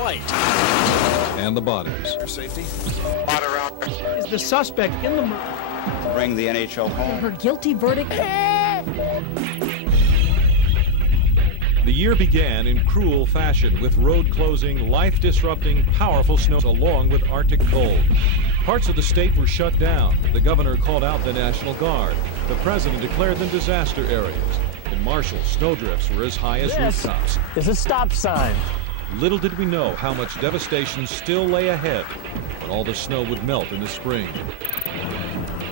flight. And the bodies. Safety. Is the suspect in the murder? Bring the NHL home. Her guilty verdict. The year began in cruel fashion with road closing, life-disrupting, powerful snow along with Arctic cold. Parts of the state were shut down. The governor called out the National Guard. The president declared them disaster areas. In Marshall, snowdrifts were as high as rooftops. Is a stop sign. Little did we know how much devastation still lay ahead when all the snow would melt in the spring.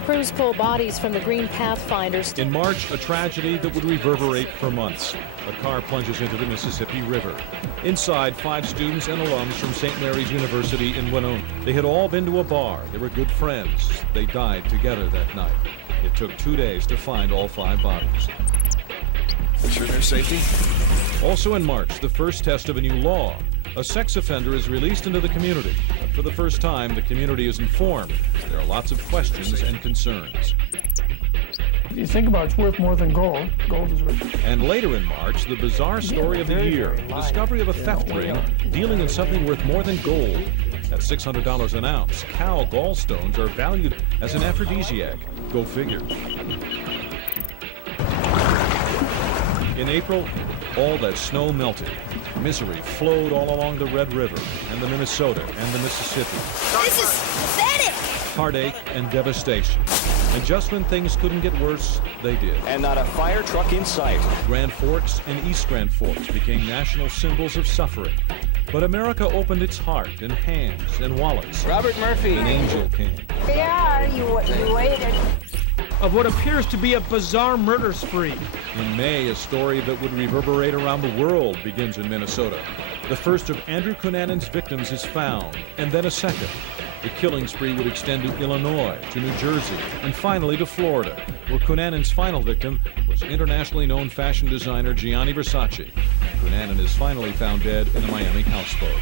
Crews pull bodies from the Green Pathfinders. In March, a tragedy that would reverberate for months. A car plunges into the Mississippi River. Inside, 5 students and alums from St. Mary's University in Winona. They had all been to a bar. They were good friends. They died together that night. It took 2 days to find all 5 bodies. Ensure their safety. Also in March, the first test of a new law. A sex offender is released into the community, but for the first time, the community is informed. There are lots of questions and concerns. If you think about it, it's worth more than gold. Gold is worth. And later in March, the bizarre story of the year, discovery of a theft ring dealing in something worth more than gold. At $600 an ounce, cow gallstones are valued as an aphrodisiac. Go figure. In April, all that snow melted. Misery flowed all along the Red River and the Minnesota and the Mississippi. This is pathetic! Heartache and devastation. And just when things couldn't get worse, they did. And not a fire truck in sight. Grand Forks and East Grand Forks became national symbols of suffering. But America opened its heart and hands and wallets. Robert Murphy. An angel came. Yeah, you waited. Of what appears to be a bizarre murder spree. In May, a story that would reverberate around the world begins in Minnesota. The first of Andrew Cunanan's victims is found, and then a second. The killing spree would extend to Illinois, to New Jersey, and finally to Florida, where Cunanan's final victim was internationally known fashion designer Gianni Versace. Cunanan is finally found dead in a Miami houseboat.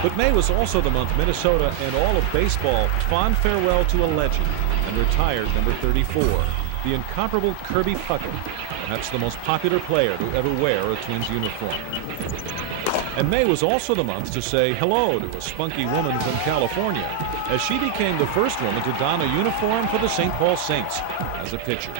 But May was also the month Minnesota and all of baseball fond farewell to a legend and retired number 34, the incomparable Kirby Puckett, perhaps the most popular player to ever wear a Twins uniform. And May was also the month to say hello to a spunky woman from California, as she became the first woman to don a uniform for the St. Paul Saints as a pitcher.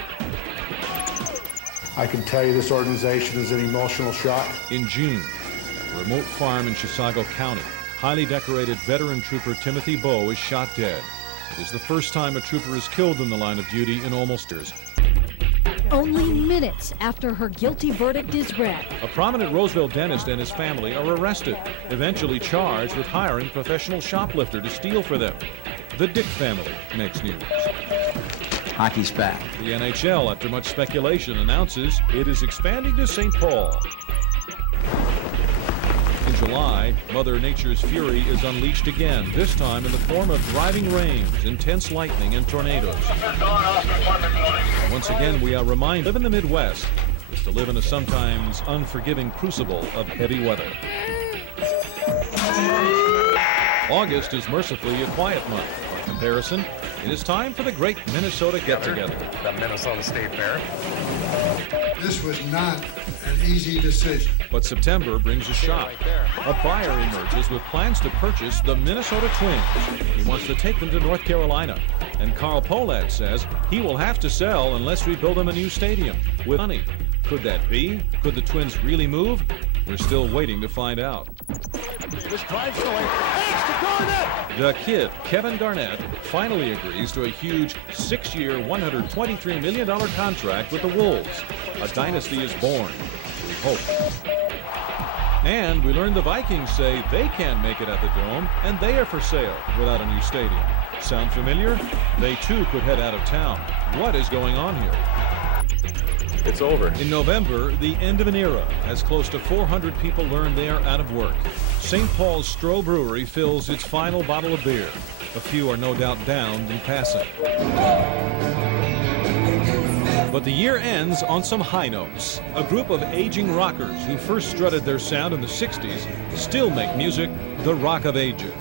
I can tell you this organization is an emotional shock. In June, at a remote farm in Chisago County, highly decorated veteran trooper Timothy Bowe is shot dead. It is the first time a trooper is killed in the line of duty in almost years. Only minutes after her guilty verdict is read. A prominent Roseville dentist and his family are arrested, eventually charged with hiring a professional shoplifter to steal for them. The Dick family makes news. Hockey's back. The NHL, after much speculation, announces it is expanding to St. Paul. In July, Mother Nature's fury is unleashed again, this time in the form of driving rains, intense lightning, and tornadoes. Once again, we are reminded to live in the Midwest is to live in a sometimes unforgiving crucible of heavy weather. August is mercifully a quiet month. By comparison, it is time for the great Minnesota get-together. The Minnesota State Fair. This was not an easy decision. But September brings a shock. A buyer emerges with plans to purchase the Minnesota Twins. He wants to take them to North Carolina. And Carl Pohlad says he will have to sell unless we build him a new stadium with money. Could that be? Could the Twins really move? We're still waiting to find out. This drive's going. Thanks to Garnett! The kid, Kevin Garnett, finally agrees to a huge 6-year, $123 million contract with the Wolves. A dynasty is born. We hope. And we learned the Vikings say they can't make it at the Dome, and they are for sale without a new stadium. Sound familiar? They too could head out of town. What is going on here? It's over. In November, the end of an era, as close to 400 people learn they are out of work. St. Paul's Stroh Brewery fills its final bottle of beer. A few are no doubt downed in passing. But the year ends on some high notes. A group of aging rockers who first strutted their sound in the 60s still make music the rock of ages.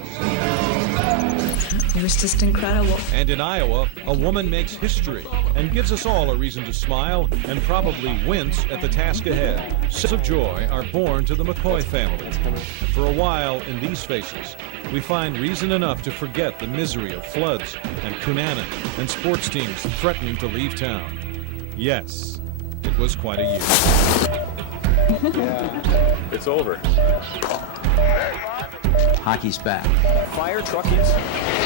It was just incredible. And in Iowa, a woman makes history and gives us all a reason to smile and probably wince at the task ahead. Songs of joy are born to the McCoy family. And for a while, in these faces, we find reason enough to forget the misery of floods and Cunanan and sports teams threatening to leave town. Yes, it was quite a year. It's over. Hockey's back. Fire truck inside.